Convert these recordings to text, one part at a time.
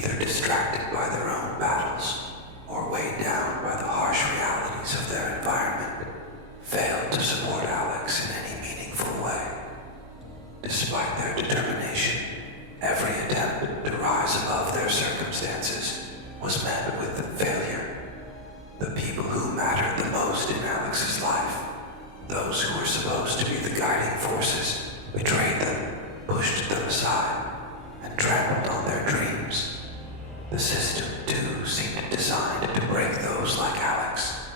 either distracted by their own battles or weighed down by the harsh realities of their environment, failed to support Alex in any meaningful way. Despite their determination, every attempt to rise above their circumstances was met with failure. The people who mattered the most in Alex's life, those who were supposed to be the guiding forces, betrayed them, pushed them aside, and trampled on their dreams. The system, too, seemed designed to break those like Alex,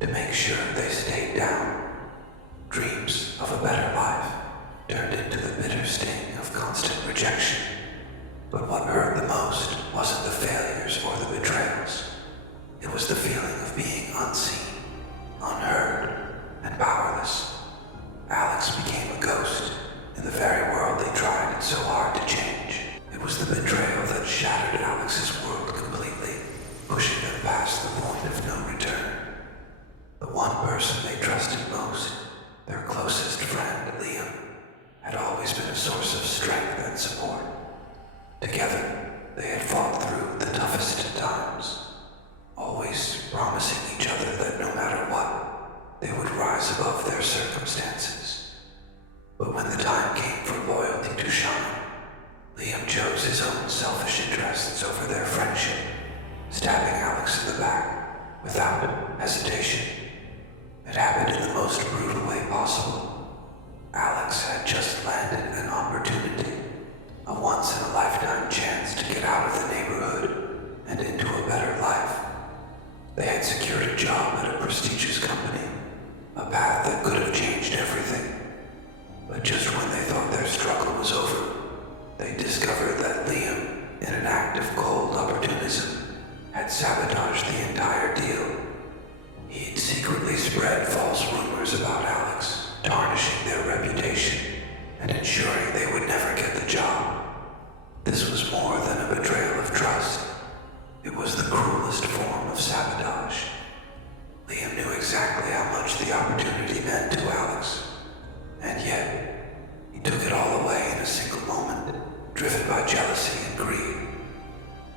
to make sure they stayed down. Dreams of a better life turned into the bitter sting of constant rejection. But what hurt the most wasn't the failures or the betrayals. It was the feeling of being unseen, unheard, and powerless. Alex became a ghost in the very world they tried so hard to change. It was the betrayal that shattered Alex's world completely, pushing them past the point of no return. The one person they trusted most, their closest friend, Liam, had always been a source of strength and support. Together, they had fought through the toughest times, always promising each other that no matter what, they would rise above their circumstances. But when the time came for loyalty to shine, Liam chose his own selfish interests over their friendship, stabbing Alex in the back without hesitation. It happened in the most brutal way possible. Alex had just landed an opportunity, a once-in-a-lifetime chance to get out of the neighborhood and into a better life. They had secured a job at a prestigious company, a path that could have changed everything. But just when they thought their struggle was over, they discovered that Liam, in an act of cold opportunism, had sabotaged the entire deal. He'd secretly spread false rumors about Alex, tarnishing their reputation and ensuring they would never get the job. This was more than a betrayal of trust. It was the cruelest form of sabotage. Liam knew exactly how much the opportunity meant to Alex, and yet he took it all away in a single moment, driven by jealousy and greed.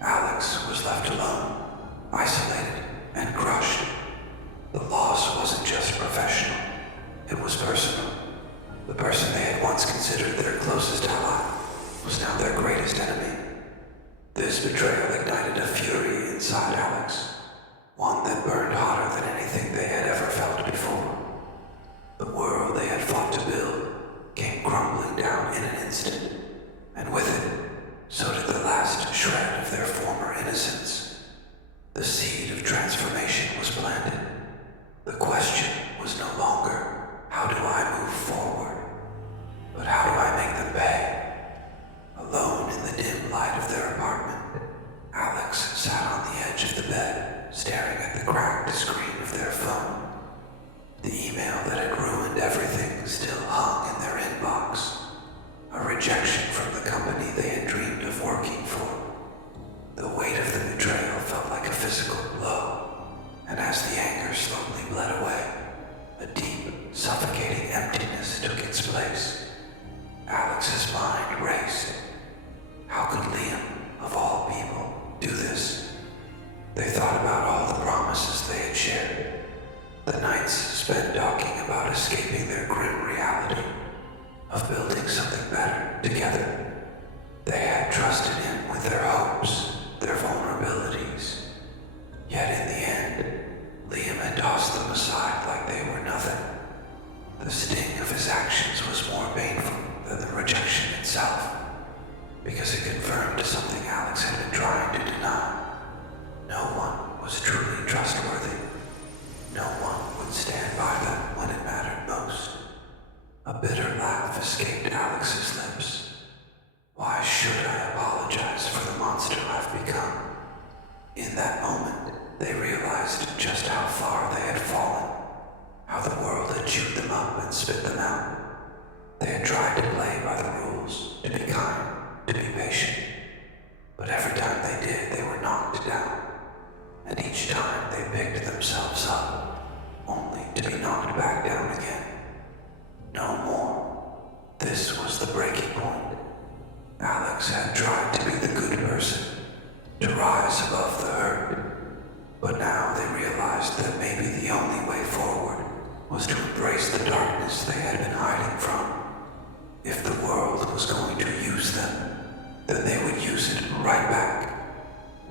Alex was left alone, isolated, and crushed. The loss wasn't just professional, it was personal. The person they had once considered their closest ally was now their greatest enemy. This betrayal ignited a fury inside Alex, one that burned hotter than anything they had ever felt before. The world they had fought to build came crumbling down in an instant, and with it, so did the last shred of their former innocence. The seed of transformation was planted. The question was no longer, how do I move forward? But how do I make them pay? Alone in the dim light of their apartment, Alex sat on the edge of the bed, staring at the cracked screen of their phone. The email that had ruined everything still hung in their inbox. A rejection from the company they had dreamed of working for. The weight of the betrayal felt like a physical blow, and as the anger slowly bled away, a deep, suffocating emptiness took its place. Alex's mind raced. How could Liam, of all people, do this? They thought about all the promises they had shared, the nights spent talking about escaping their grim reality, of building something better together. They had trusted him with their hopes, their vulnerabilities. Yet in the end, Liam had tossed them aside like they were nothing. The sting of his actions was more painful than the rejection itself, because it confirmed something Alex had been trying to deny. No one was truly trustworthy. No one would stand by them when it mattered most. A bitter laugh escaped Alex's lips. Why should I apologize for the monster I've become? In that moment, they realized just how far they had fallen, how the world had chewed them up and spit them out. They had tried to play by the rules, to be kind, to be patient. But every time they did, they were knocked down. And each time they picked themselves up, only to be knocked back down again. No more. This was the breaking point. Alex had tried to be the good person, to rise above the hurt. But now they realized that maybe the only way forward was to embrace the darkness they had been hiding from. If the world was going to use them, then they would use it right back.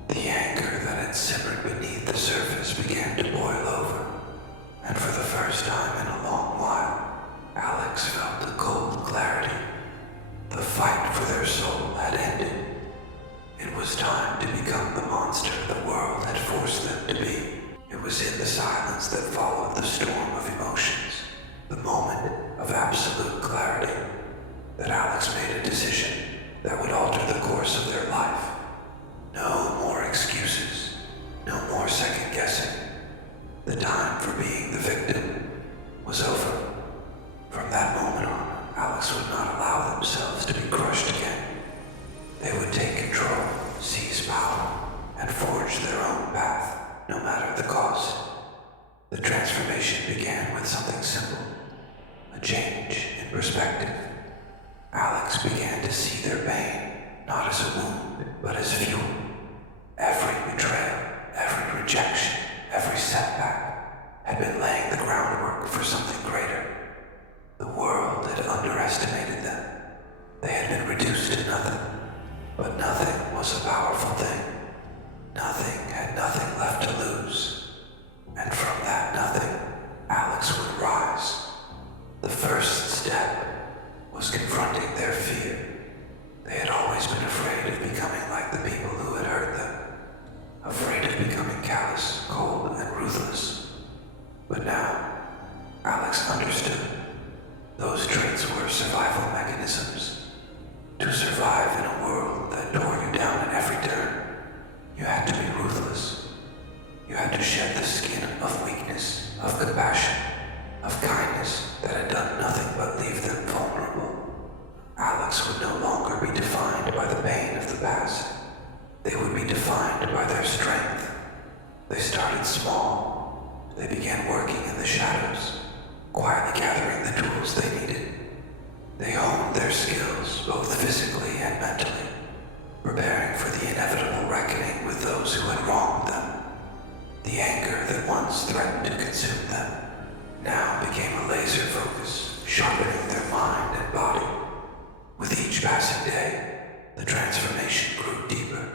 The anger that had simmered beneath the surface began to boil over, and for the first time in a long while, Alex felt a cold clarity. The fight for their soul had ended. It was time to become the monster the world had forced them to be. It was in the silence that followed the storm of emotions, the moment of absolute clarity, that Alex made a decision that would alter the course of their life. No more excuses, no more second guessing. The time for being the victim was over. From that moment on, Alex would not allow themselves to be crushed again. They would take control, seize power, and forge their own path, no matter the cost. The transformation began with something simple, a change in perspective. Alex began to see their pain not as a wound, but as fuel. Every betrayal, every rejection, every setback had been laying the groundwork for something greater. The world had underestimated them. They had been reduced to nothing, but nothing was a powerful thing. Nothing had nothing left to lose. And from that nothing, Alex would rise. The first step was confronting their fear. They had always been afraid of becoming like the people who had hurt them, afraid of becoming callous, cold, and ruthless. But now, Alex understood. Those traits were survival mechanisms. To survive in a world that tore you down at every turn, you had to be ruthless. You had to shed the skin of weakness, of compassion, of kindness that had done nothing but leave them vulnerable. Alex would no longer be defined by the pain of the past. They would be defined by their strength. They started small. They began working in the shadows, quietly gathering the tools they needed. They honed their skills, both physically and mentally, preparing for the inevitable reckoning with those who had wronged them. The anger that once threatened to consume them now became a laser focus, sharpening their mind and body. With each passing day, the transformation grew deeper.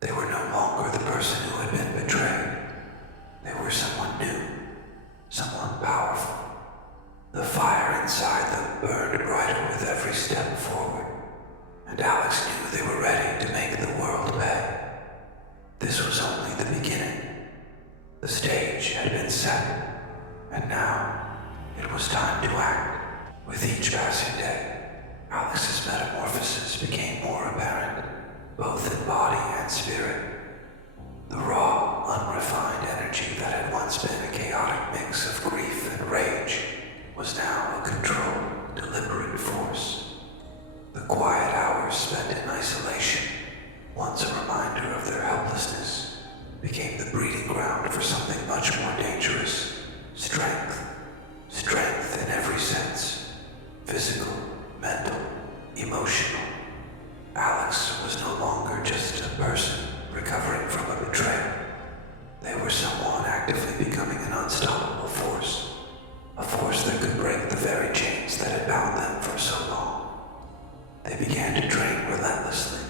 They were no longer the person who had been betrayed. They were someone new, someone powerful. The fire inside them burned brighter with every step forward, and Alex knew they were ready to make the world pay. This was only the beginning. The stage had been set, and now it was time to act. With each passing day, Alex's metamorphosis became more apparent, both in body and spirit. The raw, unrefined energy that had once been a chaotic mix of grief and rage was now a controlled, deliberate force. The quiet hours spent in isolation, once a reminder of their helplessness, became the breeding ground for something much more dangerous. Strength. Strength in every sense. Physical, mental, emotional. Alex was no longer just a person recovering from a betrayal. They were someone actively becoming an unstoppable force. A force that could break the very chains that had bound them for so long. They began to train relentlessly,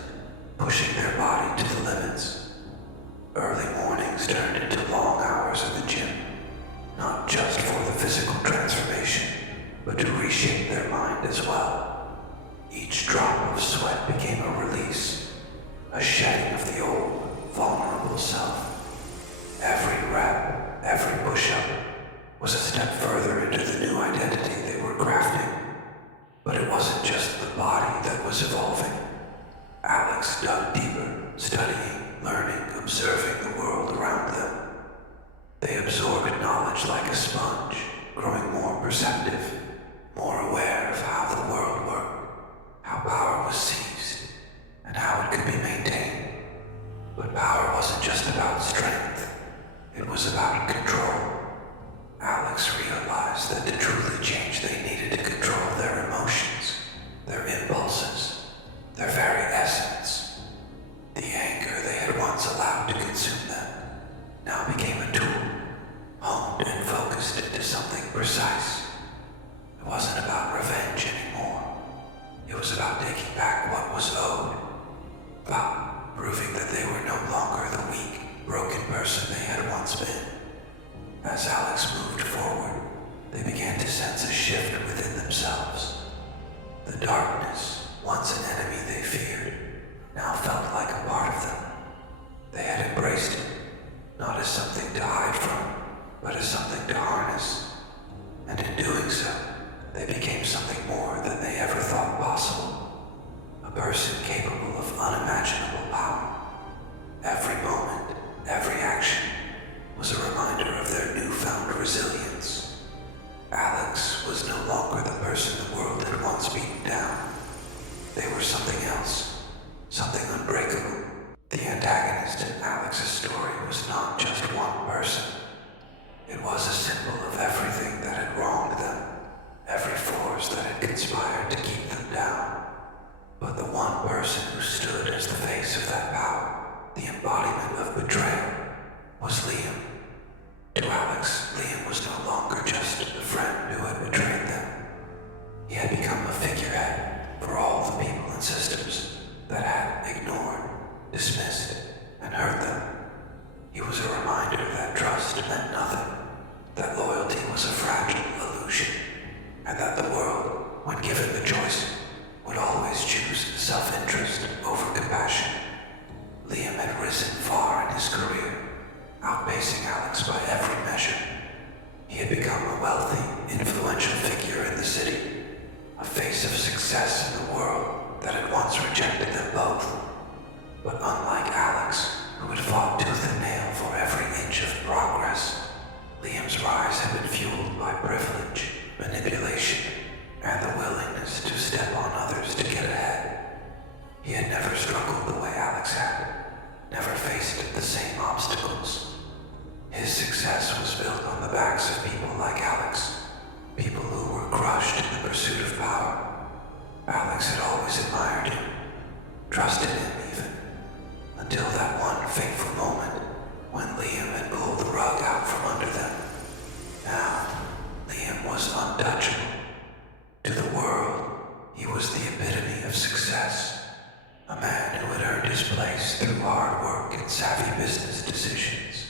pushing their body to the limits. Early mornings turned into long hours in the gym, not just for the physical transformation, but to reshape their mind as well. Each drop of sweat became a release, a shedding of the old, vulnerable self. Every rep, every push-up was a step further into the new identity they were crafting. But it wasn't just the body that was evolving. Alex dug deeper, studying, learning, observing the world around them. They absorbed knowledge like a sponge, growing more perceptive, more aware of how the world worked, how power was seized, and how it could be maintained. But power wasn't just about strength, it was about control. Alex realized that to truly change they needed to control their emotions, their impulses, their very essence. The anger they had dismissed, and hurt them. He was a reminder that trust meant nothing, that loyalty was a fragile illusion, and that the world, when given the choice, would always choose self-interest over compassion. Liam had risen far in his career, outpacing Alex by every measure. He had become a wealthy, influential figure in the city, a face of success in the world that had once rejected them both. But unlike Alex, who had fought tooth and nail for every inch of progress, Liam's rise had been fueled by privilege, manipulation, and the willingness to step on others to get ahead. He had never struggled the way Alex had, never faced the same obstacles. His success was built on the backs of people like Alex, people who were crushed in the pursuit of power. Alex had always admired him, trusted him even, until that one fateful moment when Liam had pulled the rug out from under them. Now, Liam was untouchable. To the world, he was the epitome of success, a man who had earned his place through hard work and savvy business decisions.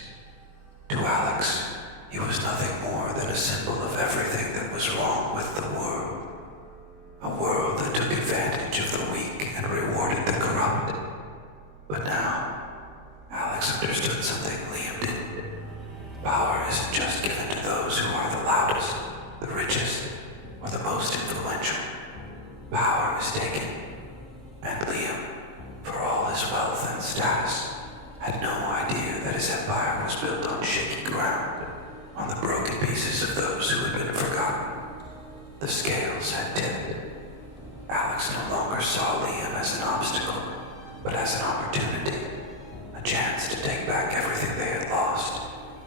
To Alex, he was nothing more than a symbol of everything that was wrong with the world. A world that took advantage of the weak and rewarded the corrupt. But now, Alex understood something Liam didn't. Power isn't just given to those who are the loudest, the richest, or the most influential. Power is taken, and Liam, for all his wealth and status, had no idea that his empire was built on shaky ground, on the broken pieces of those who had been forgotten. The scales had tipped. Alex no longer saw Liam as an obstacle, but as an opportunity, a chance to take back everything they had lost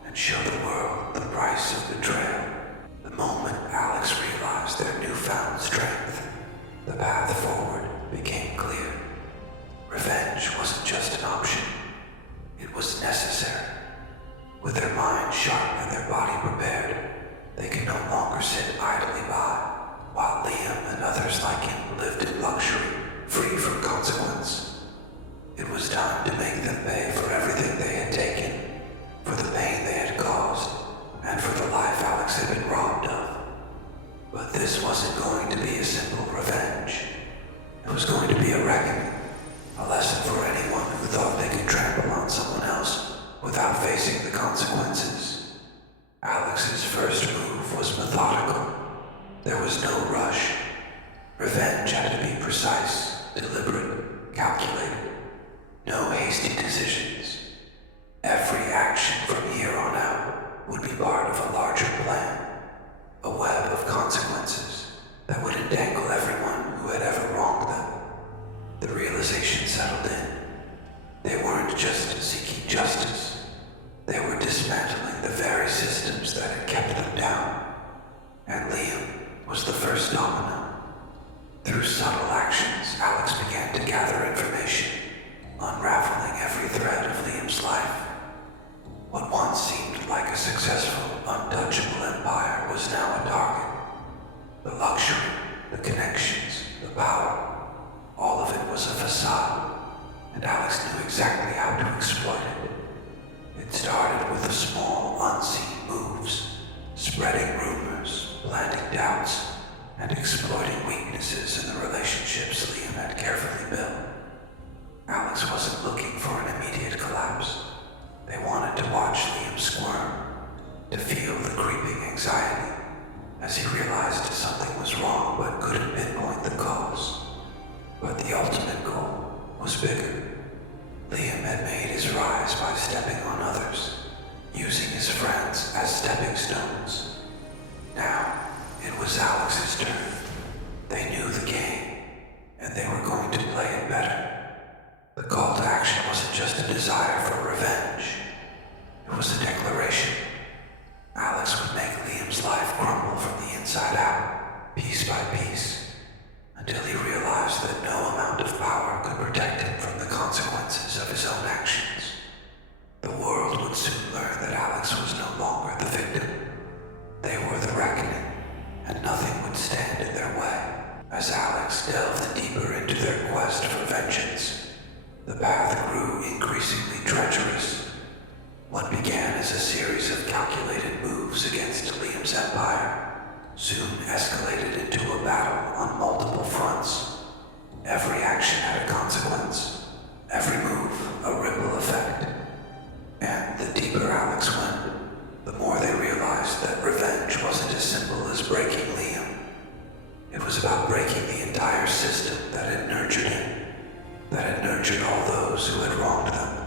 and show the world the price of betrayal. The moment Alex realized their newfound strength, the path forward became clear. Revenge wasn't just an option, it was necessary. With their mind sharp and their body prepared, they could no longer sit idly by, while Liam and others like him lived in luxury, free from consequence. It was time to make them pay for everything they had taken, for the pain they had caused, and for the life Alex had been robbed of. But this wasn't going to be a simple revenge. It was going to be a reckoning, a lesson for anyone who thought they could trample on someone else without facing the consequences. Alex's first move was methodical. There was no rush. Revenge had to be precise, deliberate, calculated. No hasty decisions. Every action from here on out would be part of a larger plan, a web of consequences that would entangle everyone who had ever wronged them. The realization settled in. They weren't just seeking justice. They were dismantling the very systems that had kept them down. And Liam was the first domino. Through subtle actions, Alex began to gather information, unraveling every thread of Liam's life. What once seemed like a successful, untouchable empire was now a target. The luxury, the connections, the power, all of it was a facade, and Alex knew exactly how to exploit it. It started with the small, unseen moves, spreading rumors, planting doubts, and exploiting weaknesses in the relationships Liam had carefully built. Alex wasn't looking for an immediate collapse. They wanted to watch Liam squirm, to feel the creeping anxiety as he realized something was wrong but couldn't pinpoint the cause. But the ultimate goal was bigger. Liam had made his rise by stepping on others, using his friends as stepping stones. Now, it was Alex's turn. They knew the game, and they were going to play it better. The call to action wasn't just a desire for revenge. It was a declaration. Alex would make Liam's life crumble from the inside out, piece by piece, until he realized that no amount of power could protect him from the consequences of his own actions. The world would soon learn that Alex was no longer the victim. They were the reckoning, and nothing would stand in their way. As Alex delved deeper into their quest for vengeance, the path grew increasingly treacherous. What began as a series of calculated moves against Liam's empire soon escalated into a battle on multiple fronts. Every action had a consequence, every move a ripple effect. And the deeper Alex went, the more they realized that revenge wasn't as simple as breaking Liam. It was about breaking the entire system that had nurtured him, that had nurtured all those who had wronged them.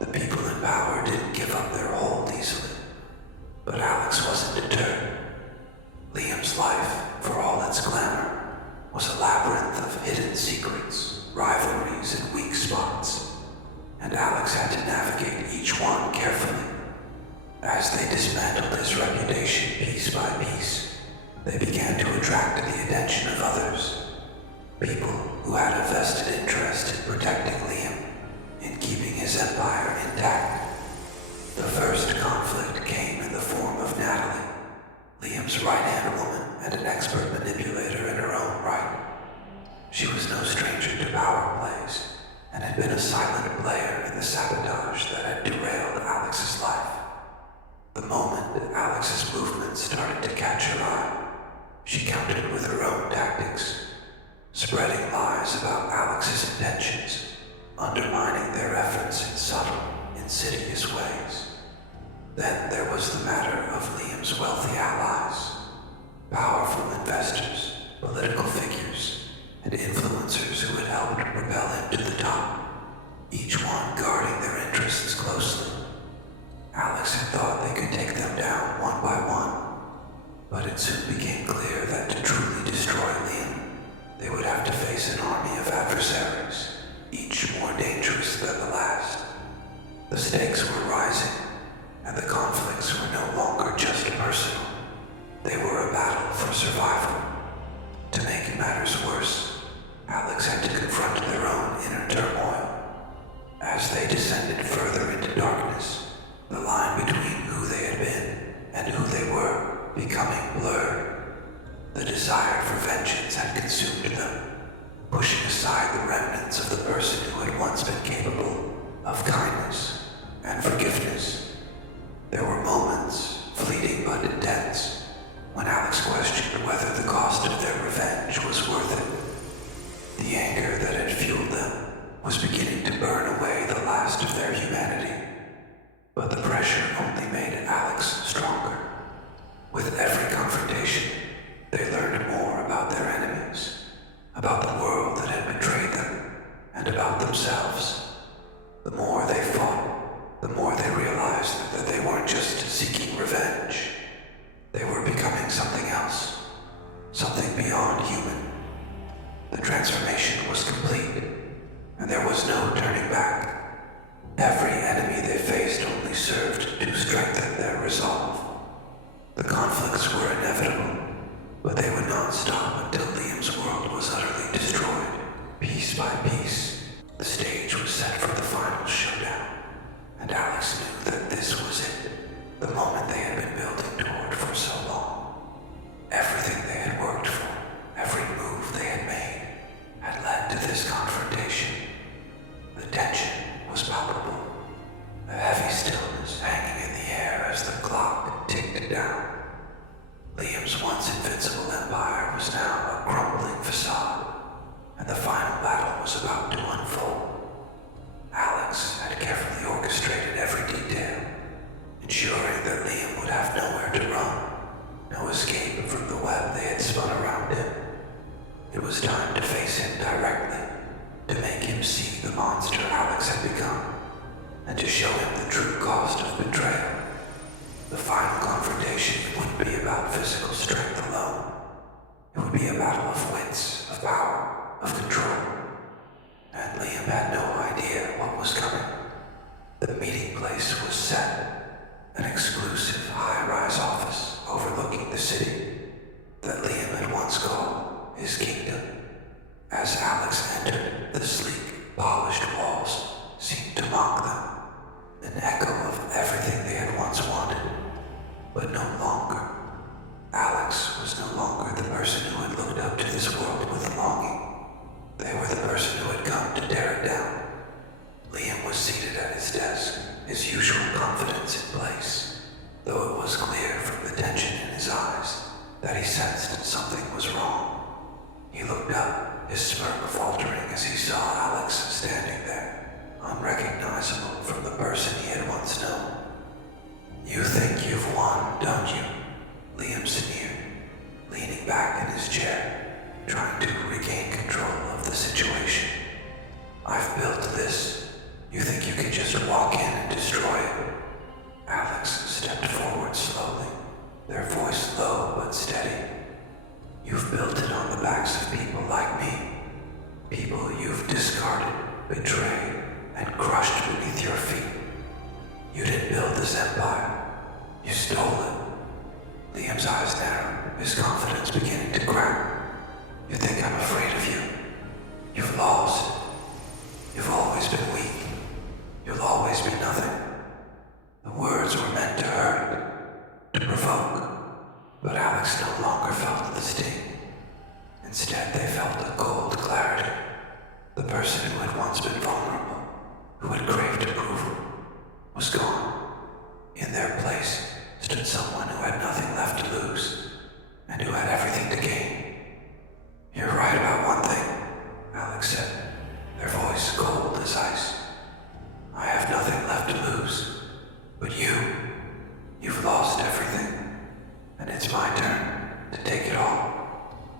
The people in power didn't give up their hold easily, but Alex wasn't deterred. Liam's life, for all its glamour, was a labyrinth of hidden secrets, rivalries, and weak spots, and Alex had to navigate each one carefully. As they dismantled his reputation piece by piece, they began to attract the attention of others, people who had a vested interest in protecting Liam, in keeping his empire intact. The first conflict came in the form of Natalie, Liam's right-hand woman and an expert manipulator in her own right. She was no stranger to power plays, and had been a silent player in the sabotage that had derailed Alex's life. The moment that Alex's movements started to catch her eye, she countered with her own tactics, spreading lies about Alex's intentions, undermining their efforts in subtle, insidious ways. Then there was the matter of Liam's wealthy allies, powerful investors, political figures, and influencers who had helped propel him to the top, each one guarding their interests closely. Alex had thought they could take them down one by one, but it soon became clear that to truly destroy Liam, they would have to face an army of adversaries, each more dangerous than the last. The stakes were rising, and the conflicts were no longer just personal. They were a battle for survival. To make matters worse, Alex had to confront their own inner turmoil. As they descended further into darkness, the line between who they had been and who they were becoming blurred. The desire for vengeance had consumed them, pushing aside the remnants of the person who had once been capable of kindness and forgiveness. There were moments, fleeting but intense, when Alex questioned whether the cost of their revenge was worth it. The anger that had fueled them was beginning to burn away the last of their humanity. But the pressure only made Alex stronger. With every confrontation, they learned more about their enemies, about the world that had betrayed them, and about themselves. The more they fought, the more they realized that they weren't just seeking revenge. They were becoming something else, something beyond human. The transformation was complete, and there was no turning back. Every enemy they faced only served to strengthen their resolve. The conflicts were inevitable, but they would not stop until Liam's world was utterly destroyed. Piece by piece, the stage was set for the final showdown, and Alex knew that this was it, the moment they had been building toward for so long. Everything they had worked for, every move they had made, had led to this confrontation. The tension was palpable, a heavy stillness hanging in the air as the clock ticked down. Liam's once invincible empire was now a crumbling facade, and the final battle was about to unfold. Alex had carefully orchestrated every detail, ensuring that Liam would have nowhere to run, no escape from the web they had spun around him. It was time to face him directly, to make him see the monster Alex had become, and to show him the true cost of betrayal. The final confrontation wouldn't be about physical strength alone. It would be a battle of wits, of power, of control. And Liam had no idea what was coming. The meeting place was set, an exclusive high-rise office overlooking the city that Liam had once called his kingdom. As Alex entered, the sleek, polished walls seemed to mock them, an echo of everything they had once wanted. But no longer. Alex was no longer the person who had looked up to this world with longing. They were the person who had come to tear it down. Liam was his usual confidence in place, though it was clear from the tension in his eyes that he sensed something was wrong. He looked up, his smirk faltering as he saw Alex standing there, unrecognizable from the person he had once known. "You think you've won, don't you?" Liam sneered, leaning back in his chair, trying to regain control of the situation. "I've built this. You think you can just walk in and destroy it?" Alex stepped forward slowly, their voice low but steady. "You've built it on the backs of people like me. People you've discarded, betrayed, and crushed beneath your feet. You didn't build this empire. You stole it." Liam's eyes narrowed, his confidence beginning to crack. "You think I'm afraid of you? You've lost. You've always been weak. You'll always be nothing." The words were meant to hurt, to provoke, but Alex no longer felt the sting. Instead, they felt a cold clarity. The person who had once been vulnerable, who had craved approval, was gone. In their place stood someone who had nothing left to lose, and who had everything to gain. "You're right about one thing," Alex said, their voice cold as ice. "I have nothing left to lose, but you've lost everything, and it's my turn to take it all."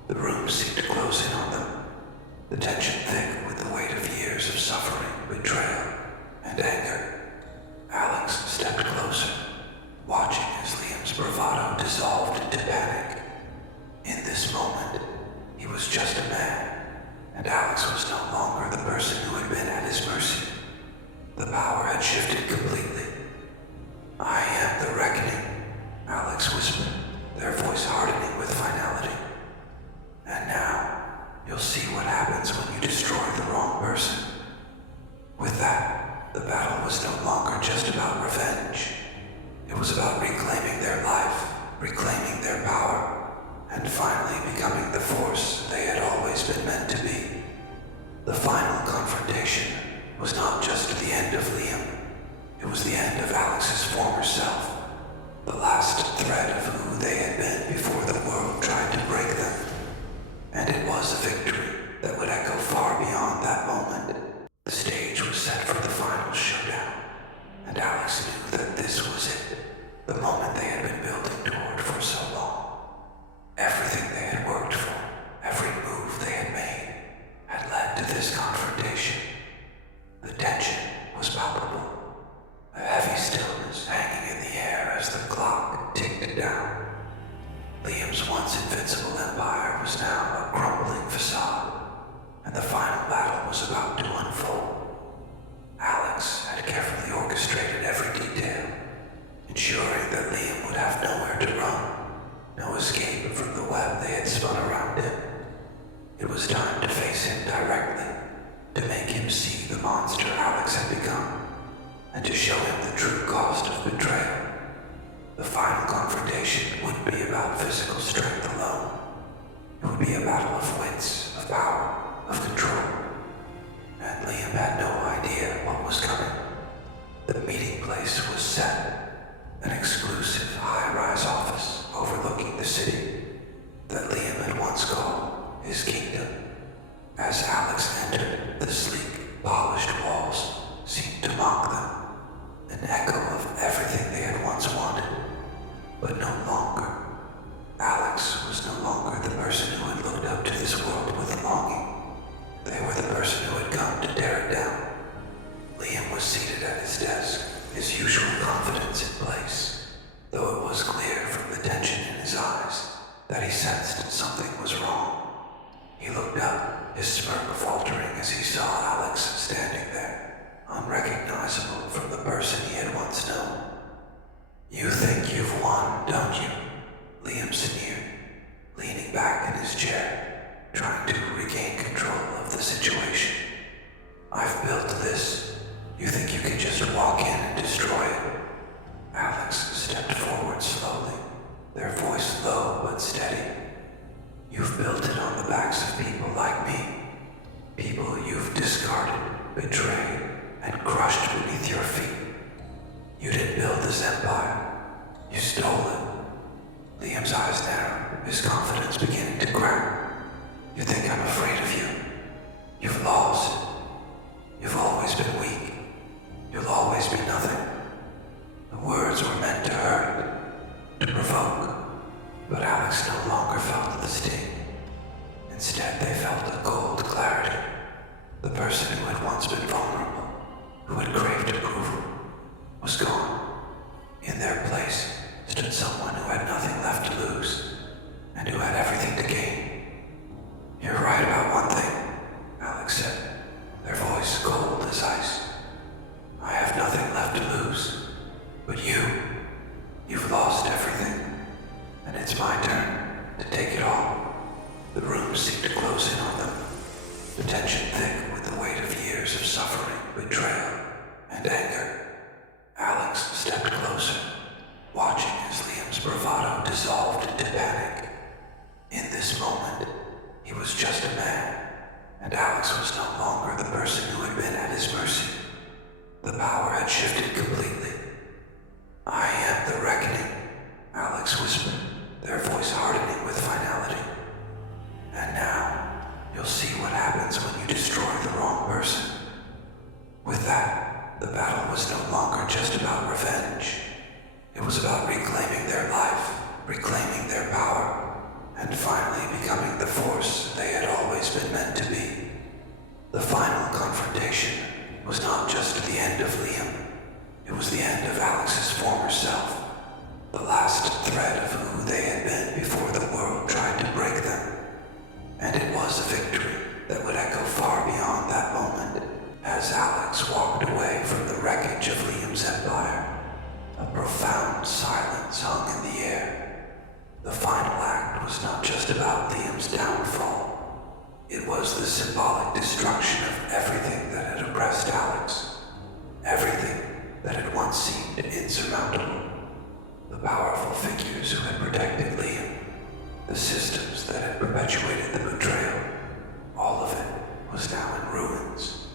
The room seemed to close in on them, the tension thick with the weight of years of suffering, betrayal, and anger. Alex stepped closer, watching as Liam's bravado dissolved into panic. In this moment, he was just a man, and Alex was no longer the person who had been at his mercy. The power had shifted completely. "I am the reckoning," Alex whispered, their voice hardening with finality. "And now, you'll see what happens when you destroy the wrong person." With that, the battle was no longer just about revenge. It was about reclaiming their life, reclaiming their power, and finally becoming the force they had always been meant to be. The final confrontation was not just the end of Liam. It was the end of Alex's former self, the last thread of who they had been before the world tried to break them. And it was a victory that would echo far beyond that moment. The stage was set for the final showdown, and Alex knew that this was it, the moment they had been building toward for so long. Everything they had worked for, every move they had made, had led to this confrontation. The tension was palpable, a heavy stillness hanging in the air as the clock ticked down. Liam's once invincible empire was now a crumbling facade, and the final battle was about to unfold. Alex had carefully orchestrated every detail, ensuring that Liam would have nowhere to run, no escape from the web they had spun around him. It was time to face him directly, to make him see the monster Alex had become, and to show him the true cost of betrayal. The final confrontation wouldn't be about physical strength alone. It would be a battle of wits, of power, of control. And Liam had no idea what was coming. The meeting place was set, an exclusive high-rise office overlooking the city that Liam had once called his kingdom. As Alex entered, the sleek, polished walls seemed to mock them, an echo of everything they had once wanted. But no longer. Alex was no longer the person who had looked up to this world with longing. They were the person who had come to tear it down. Liam was seated at his desk, his usual confidence in place, though it was clear from the tension in his eyes that he sensed something was wrong. He looked up, his smirk faltering as he saw Alex standing there, unrecognizable from the person he had once known. "You think you've won, don't you?" Liam sneered, leaning back in his chair, trying to regain control of the situation. "I've built this. You think you can just walk in and destroy it?" Alex stepped forward slowly, their voice low but steady. "You've built it on the backs of people like me. People you've discarded, betrayed, and crushed beneath your feet. this empire. You stole it. Liam's eyes narrow, his confidence beginning to crack. You think I'm afraid of you. You've lost. You've always been weak. You'll always be nothing. The words were meant to hurt, to provoke, but Alex no longer felt the sting. Instead, they felt a cold clarity. The person who had once been vulnerable, who had craved approval, was gone. In their place stood someone who had nothing left to lose, and who had everything to gain. You're right about one thing, Alex said, their voice cold as ice. I have nothing left to lose, but you've lost everything, and it's my turn to take it all. The room seemed to close in on them, the tension thick with the weight of years of suffering, betrayal, and anger. Alex stepped closer, watching as Liam's bravado dissolved into panic. In this moment, he was just a man, and Alex was no longer the person who had been at his mercy. The power had shifted completely. I am the reckoning, Alex whispered, their voice hardening with finality. And now, you'll see what happens when you destroy the wrong person. With that, the battle was no longer just about revenge. It was about reclaiming their life, reclaiming their power, and finally becoming the force they had always been meant to be. The final confrontation was not just the end of Liam. It was the end of Alex's former self, the last thread of who they had been before the world tried to break them. And it was a victory that would echo far beyond that moment as Alex walked away from the wreckage of Liam's empire. A profound silence hung in the air. The final act was not just about Liam's downfall. It was the symbolic destruction of everything that had oppressed Alex. Everything that had once seemed insurmountable. The powerful figures who had protected Liam. The systems that had perpetuated the betrayal. All of it was now in ruins.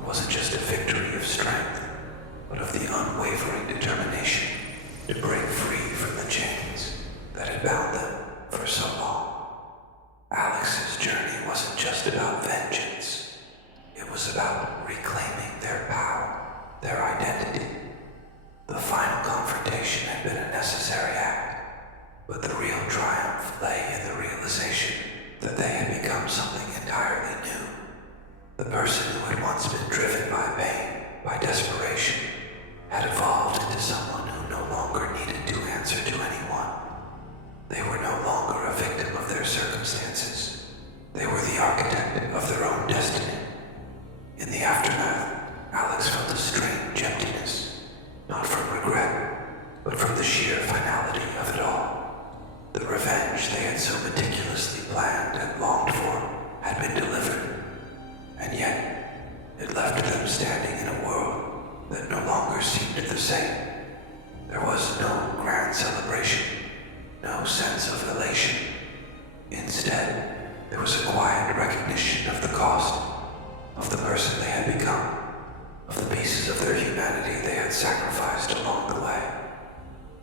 It wasn't just a victory of strength, but of the unwavering determination to break free from the chains that had bound them for so long. Alex's journey wasn't just about vengeance. It was about reclaiming their power, their identity. The final confrontation had been a necessary act, but the real triumph lay in the realization that they had become something entirely new. The person who had once been driven by pain, by desperation, had evolved into someone who no longer needed to answer to anyone. They were no longer a victim of their circumstances. They were the architect of their own destiny. In the aftermath, Alex felt a strange emptiness, not from regret, but from the sheer finality of it all. The revenge they had so meticulously planned and longed for had been delivered, and yet it left them standing in a world that no longer seemed the same. There was no grand celebration, no sense of elation. Instead, there was a quiet recognition of the cost, of the person they had become, of the pieces of their humanity they had sacrificed along the way.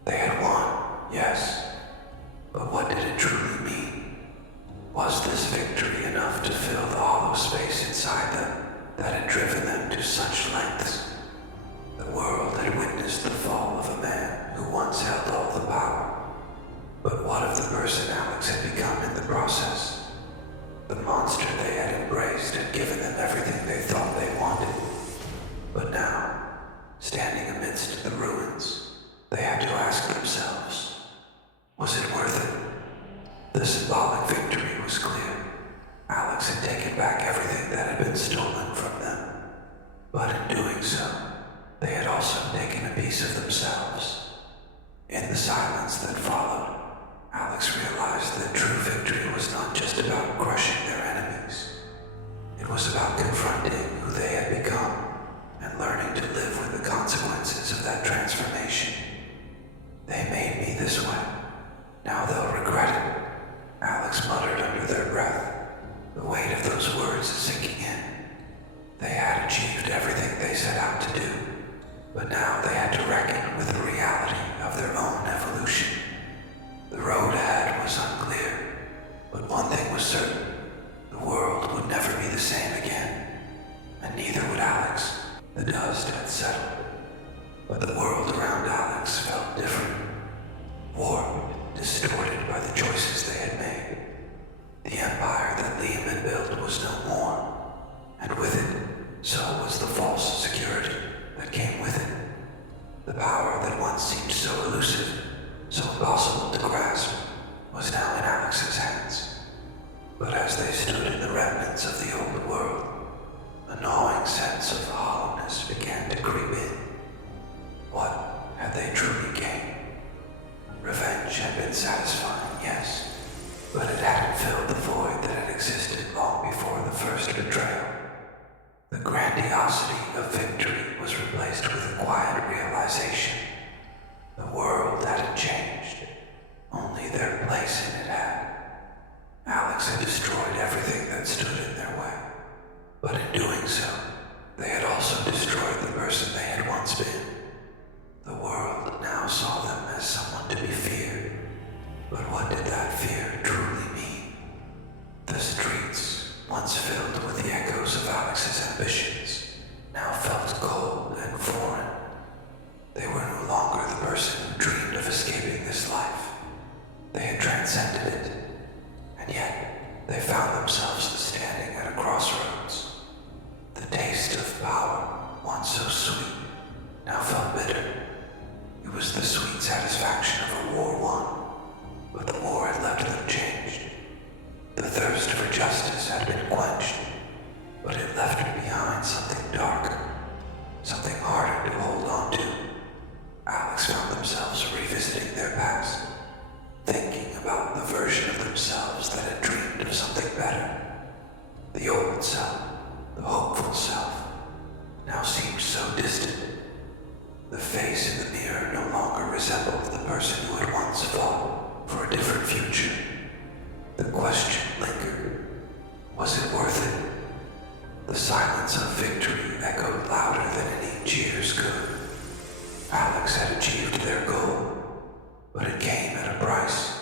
They had won, yes, but what did it truly mean? Was this victory enough to fill the hollow space inside them that had driven them to such lengths? The world had witnessed the fall of a man who once held all the power. But what of the person Alex had become in the process? The monster they had embraced had given them everything they thought they wanted. But now, standing amidst the ruins, they had to ask themselves, was it worth it? The symbolic victory was clear. Alex had taken back everything that had been stolen from them. But in doing so, they had also taken a piece of themselves. In the silence that followed, Alex realized that true victory was not just about crushing their enemies. It was about confronting who they had become and learning to live with the consequences of that transformation. They made me this way. Now they'll regret it, Alex muttered under their breath, the weight of those words sinking in. They had achieved everything they set out to do. But now they had to reckon with the reality of their own evolution. The road ahead was unclear, but one thing was certain: the world would never be the same again, and neither would Alex. The dust had settled, but the world around Alex felt different, warped, distorted by the choices they had made. The empire that Liam had built was no more, and with it, so was the false security that came with it. The power that once seemed so elusive, so impossible to grasp, was now in Alex's hands. But as they stood in the remnants of the old world, a gnawing sense of hollowness began to creep in. What had they truly gained? Revenge had been satisfying, yes, but it hadn't filled the void that had existed long before the first betrayal. The grandiosity of victory was replaced with a quiet realization. The world hadn't changed, only their place in it had. Alex had destroyed everything that stood in their way, but in doing so, they had also destroyed the person they had once been. The world now saw them as someone to be feared, but what did that fear truly mean? The streets, once filled with the echoes of Alex's ambitions, now felt cold and foreign. They were no longer the person who dreamed of escaping this life. They had transcended it, and yet they found themselves standing at a crossroads. The taste of power, once so sweet, now felt bitter. It was the sweet satisfaction of a war won, but the war had left them changed. The thirst for justice had been quenched, but it left behind something darker, something harder to hold on to. Alex found themselves revisiting their past, thinking about the version of themselves that had dreamed of something better. The old self, the hopeful self, now seemed so distant. The face in the mirror no longer resembled the person who had once fought for a different future. The question lingered: was it worth it? The silence of victory echoed louder than any cheers could. Alex had achieved their goal, but it came at a price.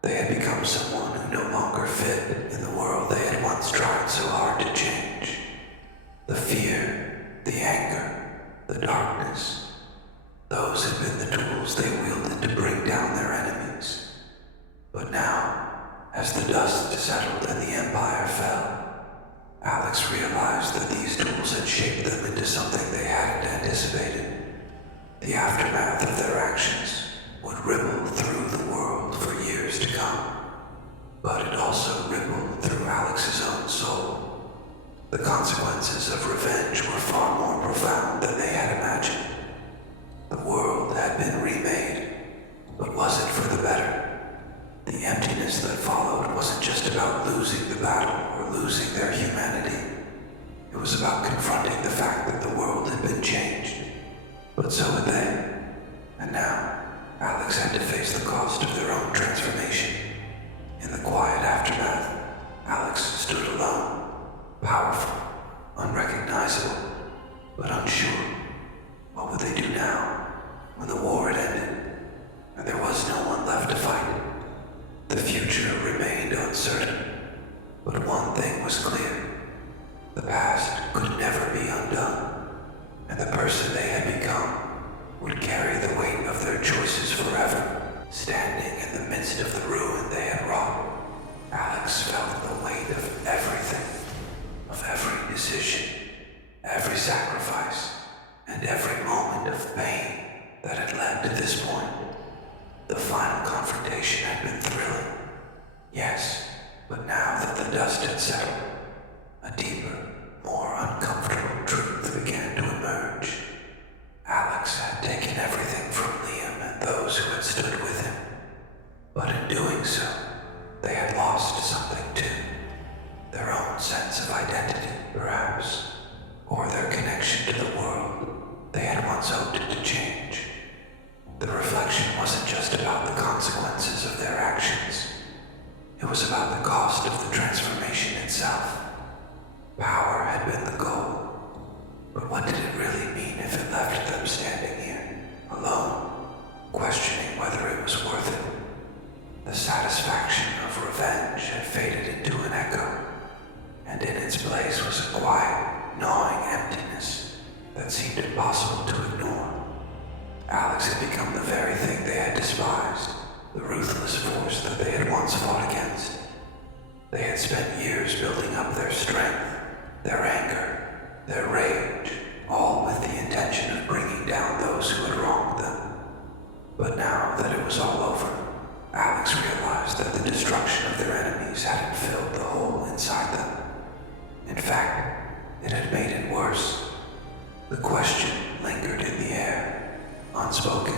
They had become someone who no longer fit in the world they had once tried so hard to change. The fear, the anger, the darkness, those had been the tools they wielded to bring down their enemies. But now, as the dust settled and the empire fell, Alex realized that these tools had shaped them into something they hadn't anticipated. The aftermath of their actions would ripple through the world for years to come, but it also rippled through Alex's own soul. The consequences of revenge were far more profound than they had imagined. The world had been remade, but was it for the better? The emptiness that followed wasn't just about losing the battle or losing their humanity. It was about confronting the fact that the world had been changed. But so had they. And now, Alex had to face the cost of their own transformation. In the quiet aftermath, Alex stood alone, powerful, unrecognizable, but unsure. What would they do now, when the war had ended, and there was no one left to fight? The future remained uncertain, but one thing was clear: the past could never be undone, and the person they had become would carry the weight of their choices forever. Standing in the midst of the ruin they had wrought, Alex felt the weight of everything, of every decision, every sacrifice, and every moment of pain that had led to this point. The final confrontation had been thrilling, yes, but now that the dust had settled, a deeper, more uncomfortable truth began to emerge. Alex had taken everything from Liam and those who had stood with him, but in doing so, they had lost something too. Their own sense of identity, perhaps, or their connection to the world they had once hoped to change. The reflection wasn't just about the consequences of their actions. It was about the cost of the transformation itself. Power had been the goal, but what did it really mean if it left them standing here, alone, questioning whether it was worth it. The satisfaction of revenge had faded into an echo, and in its place was a quiet, gnawing emptiness that seemed impossible to ignore. Alex had become the very thing they had despised, the ruthless force that they had once fought against. They had spent years building up their strength, their anger, their rage, all with the intention of bringing down those who had wronged them. But now that it was all over, Alex realized that the destruction of their enemies hadn't filled the hole inside them. In fact, it had made it worse. The question lingered in the air, unspoken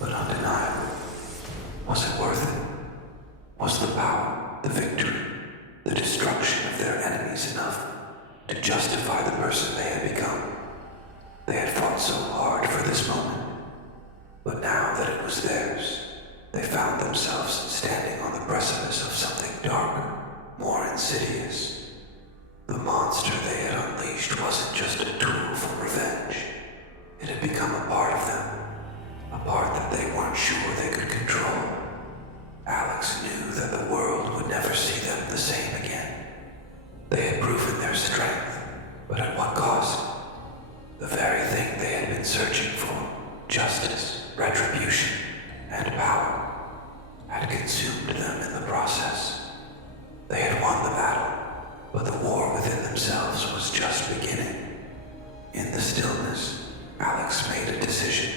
but undeniable. Was it worth it? Was the power, the victory, the destruction of their enemies enough to justify the person they had become? They had fought so hard for this moment, but now that it was theirs, they found themselves standing on the precipice of something darker, more insidious. The monster they had unleashed wasn't just a tool for revenge. It had become a part of them, a part that they weren't sure they could control. Alex knew that the world would never see them the same again. They had proven their strength, but at what cost? The very thing they had been searching for, justice, retribution, and power, had consumed them in the process. They had won the battle, but the war within themselves was just beginning. In the stillness, Alex made a decision.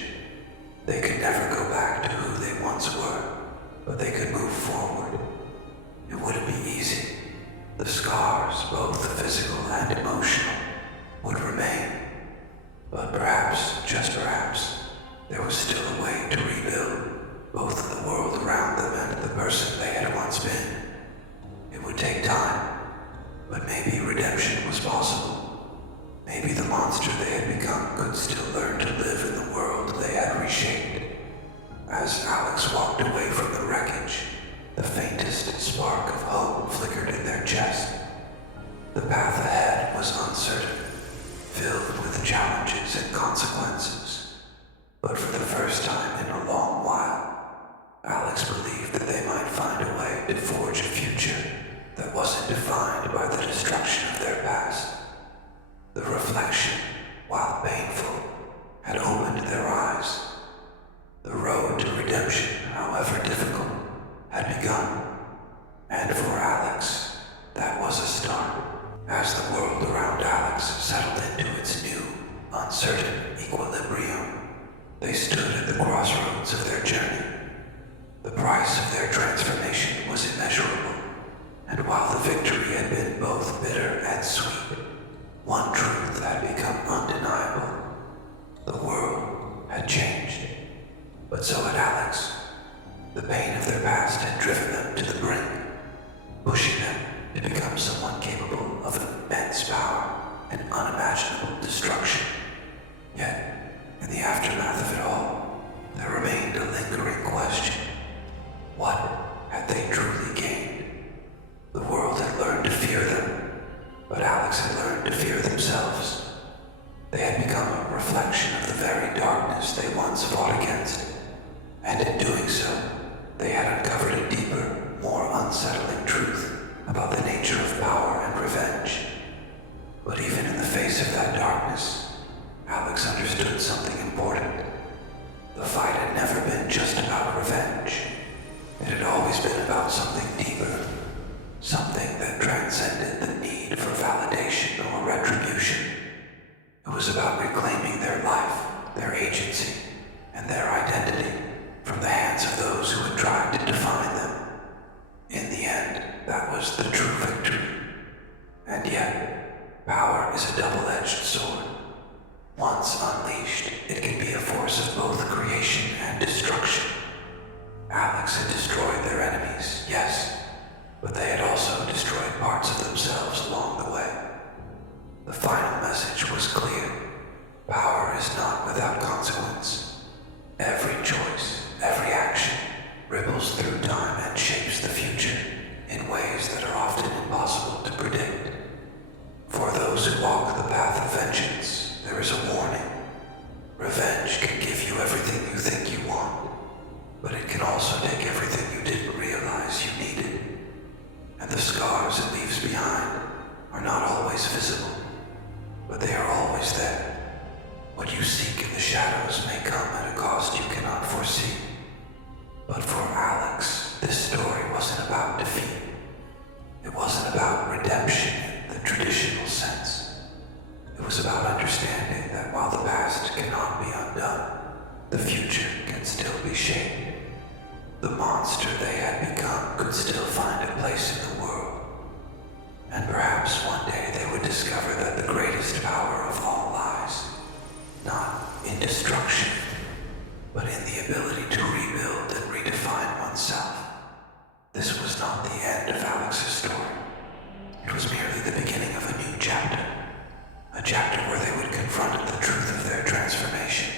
They could never go back to who they once were, but they could move forward. It wouldn't be easy. The scars, both physical and emotional, would remain. But perhaps, just perhaps, there was still a way to rebuild both the world around them and the person they had once been. It would take time, but maybe redemption was possible. Maybe the monster they had become could still learn to live in the world they had reshaped. As Alex walked away from the wreckage, the faintest spark of hope flickered in their chest. The path ahead was uncertain, filled with challenges and consequences. But for the first time in a long while, Alex believed that they might find a way to forge a future that wasn't defined by the destruction of their past. The reflection, while painful, had opened their eyes. The road to redemption, however difficult, had begun. And for Alex, that was a start. As the world around Alex settled into its new, uncertain equilibrium, they stood at the crossroads of their journey. The price of their transformation was immeasurable, and while the victory had been both bitter and sweet, one truth had become undeniable. The world had changed, but so had Alex. The pain of their past had driven them to the brink, pushing them to become someone capable of immense power and unimaginable destruction. Yet, in the aftermath of it all, there remained a lingering question. What had they truly gained? The world had learned to fear them, but Alex had learned to fear themselves. They had become a reflection of the very darkness they once fought against, and in doing so, they had uncovered a deeper, more unsettling truth about the nature of power and revenge. But even in the face of that darkness, Alex understood something important. The fight had never been just about revenge. It had always been about something deeper, something that transcended the need for validation or retribution. It was about reclaiming their life, their agency, and their identity from the hands of those who had tried to define them. In the end, that was the true victory. And yet, power is a double-edged sword. Once unleashed, it can be a force of both creation and destruction. Alex had destroyed their enemies, yes, but they had also destroyed parts of themselves along the way. The final message was clear. Power is not without consequence. Every choice, every action, ripples through time and shapes the future in ways that are often impossible to predict. For those who walk the path of vengeance, there is a warning. everything you think you want, but it can also take everything you didn't realize you needed. And the scars it leaves behind are not always visible, but they are always there. What you seek in the shadows may come at a cost you cannot foresee. But for Alex, this story wasn't about defeat. It wasn't about redemption in the traditional sense. It was about understanding that while the past cannot be undone, the future can still be shaped. The monster they had become could still find a place in the world. And perhaps one day they would discover that the greatest power of all lies, not in destruction, but in the ability to rebuild and redefine oneself. This was not the end of Alex's story. It was merely the beginning of a new chapter. A chapter where they would confront the truth of their transformation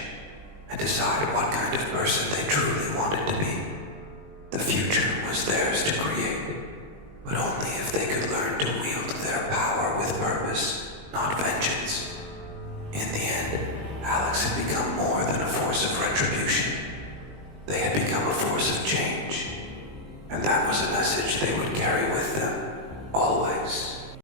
and decide what kind of person they truly wanted to be. The future was theirs to create, but only if they could learn to wield their power with purpose, not vengeance. In the end, Alex had become more than a force of retribution. They had